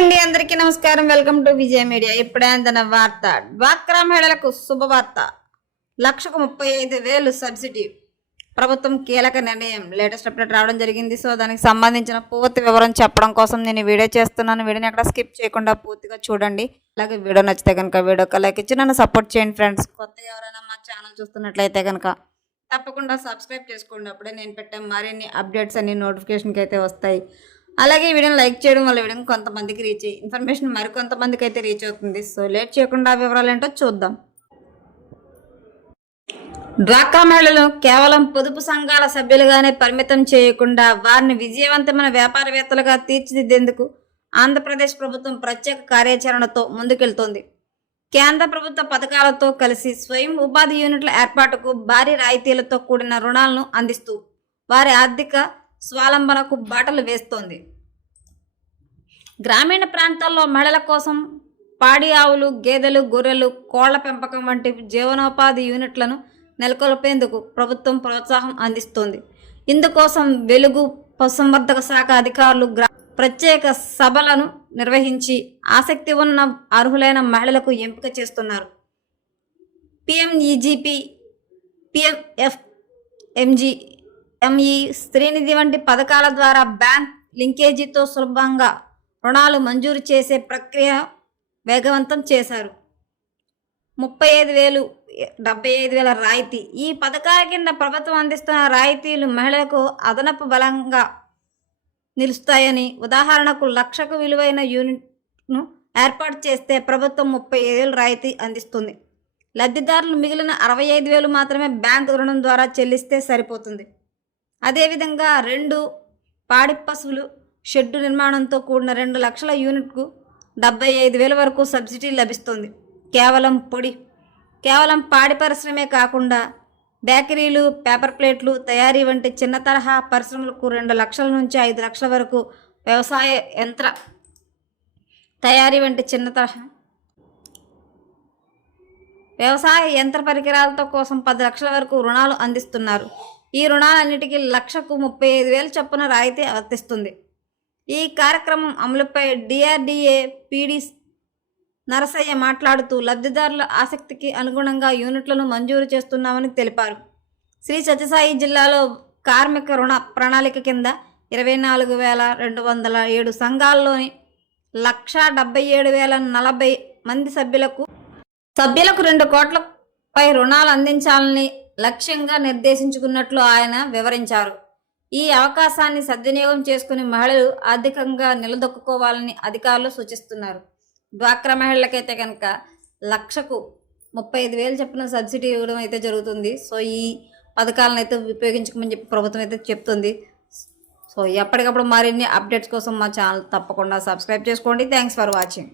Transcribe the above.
అండి అందరికీ నమస్కారం. Welcome to Vijaya media. ఇప్పుడే అందిన వార్త. డ్వాక్రా మహిళలకు శుభవార్త. లక్షకు ముప్పై ఐదు వేలు సబ్సిడీ. ప్రభుత్వం కీలక నిర్ణయం. లేటెస్ట్ అప్డేట్ రావడం జరిగింది. సో దానికి సంబంధించిన పూర్తి వివరం చెప్పడం కోసం నేను వీడియో చేస్తున్నాను. వీడియోని ఎక్కడ స్కిప్ చేయకుండా పూర్తిగా చూడండి. అలాగే వీడియో నచ్చితే కనుక వీడియోకి లైక్ ఇచ్చి నన్ను సపోర్ట్ చేయండి ఫ్రెండ్స్. కొత్తగా ఎవరైనా మా ఛానల్ చూస్తున్నట్లయితే కనుక తప్పకుండా సబ్స్క్రైబ్ చేసుకోండి. అప్పుడే నేను పెట్టే మరిన్ని అప్డేట్స్ అన్ని నోటిఫికేషన్కి అయితే వస్తాయి. అలాగే ఈ వీడియోని లైక్ చేయడం వల్ల వీడియో కొంతమందికి రీచ్ అయ్యి ఇన్ఫర్మేషన్ మరికొంతమందికి అయితే రీచ్ అవుతుంది. సో లేట్ చేయకుండా వివరాలు ఏంటో చూద్దాం. డ్వాక్రా మహిళలను కేవలం పొదుపు సంఘాల సభ్యులుగానే పరిమితం చేయకుండా వారిని విజయవంతమైన వ్యాపారవేత్తలుగా తీర్చిదిద్దేందుకు ఆంధ్రప్రదేశ్ ప్రభుత్వం ప్రత్యేక కార్యాచరణతో ముందుకెళ్తోంది. కేంద్ర ప్రభుత్వ పథకాలతో కలిసి స్వయం ఉపాధి యూనిట్ల ఏర్పాటుకు భారీ రాయితీలతో కూడిన రుణాలను అందిస్తూ వారి ఆర్థిక స్వాలంబనకు బాటలు వేస్తోంది. గ్రామీణ ప్రాంతాల్లో మహిళల కోసం పాడి ఆవులు గేదెలు గొర్రెలు కోళ్ళ పెంపకం వంటి జీవనోపాధి యూనిట్లను నెలకొల్పేందుకు ప్రభుత్వం ప్రోత్సాహం అందిస్తోంది. ఇందుకోసం వెలుగు పశుసంవర్ధక శాఖ అధికారులు గ్రా ప్రత్యేక సభలను నిర్వహించి ఆసక్తి ఉన్న అర్హులైన మహిళలకు ఎంపిక చేస్తున్నారు. PMEGP PMF MG ME Streenidhi వంటి పథకాల ద్వారా బ్యాంక్ లింకేజీతో సులభంగా రుణాలు మంజూరు చేసే ప్రక్రియ వేగవంతం చేశారు. ముప్పై ఐదు వేలు డెబ్బై ఐదు వేల రాయితీ. ఈ పథకాల కింద ప్రభుత్వం అందిస్తున్న రాయితీలు మహిళలకు అదనపు బలంగా నిలుస్తాయని ఉదాహరణకు లక్షకు విలువైన యూనిట్ను ఏర్పాటు చేస్తే ప్రభుత్వం ముప్పై ఐదు వేలు రాయితీ అందిస్తుంది. లబ్ధిదారులు మిగిలిన అరవై ఐదు వేలు మాత్రమే బ్యాంకు రుణం ద్వారా చెల్లిస్తే సరిపోతుంది. అదేవిధంగా రెండు పాడి పశువులు షెడ్డు నిర్మాణంతో కూడిన రెండు లక్షల యూనిట్కు డెబ్బై ఐదు వేల వరకు సబ్సిడీ లభిస్తుంది. కేవలం పొడి కేవలం పాడి పరిశ్రమే కాకుండా బేకరీలు పేపర్ ప్లేట్లు తయారీ వంటి చిన్న తరహా పరిశ్రమలకు రెండు లక్షల నుంచి ఐదు లక్షల వరకు వ్యవసాయ యంత్ర తయారీ వంటి చిన్న తరహా వ్యవసాయ యంత్ర పరికరాలతో కోసం పది లక్షల వరకు రుణాలు అందిస్తున్నారు. ఈ రుణాలన్నిటికీ లక్షకు ముప్పై ఐదు వేల చొప్పున రాయితీ వర్తిస్తుంది. ఈ కార్యక్రమం అమలుపై డిఆర్డిఏ పీడీ నరసయ్య మాట్లాడుతూ లబ్ధిదారుల ఆసక్తికి అనుగుణంగా యూనిట్లను మంజూరు చేస్తున్నామని తెలిపారు. శ్రీ సత్యసాయి జిల్లాలో కార్మిక రుణ ప్రణాళిక కింద ఇరవై నాలుగు వేల రెండు వందల ఏడు సంఘాల్లోని లక్షా డెబ్బై ఏడు వేల నలభై మంది సభ్యులకు సభ్యులకు రెండు కోట్లపై రుణాలు అందించాలని లక్ష్యంగా నిర్దేశించుకున్నట్లు ఆయన వివరించారు. ఈ అవకాశాన్ని సద్వినియోగం చేసుకుని మహిళలు ఆర్థికంగా నిలదొక్కుకోవాలని అధికారులు సూచిస్తున్నారు. డ్వాక్రా మహిళలకైతే కనుక లక్షకు ముప్పై ఐదు వేలు చెప్పిన సబ్సిడీ ఇవ్వడం అయితే జరుగుతుంది. సో ఈ పథకాలను అయితే ఉపయోగించుకోమని చెప్పి ప్రభుత్వం అయితే చెప్తుంది. సో ఎప్పటికప్పుడు మరిన్ని అప్డేట్స్ కోసం మా ఛానల్ తప్పకుండా సబ్స్క్రైబ్ చేసుకోండి. Thanks for watching.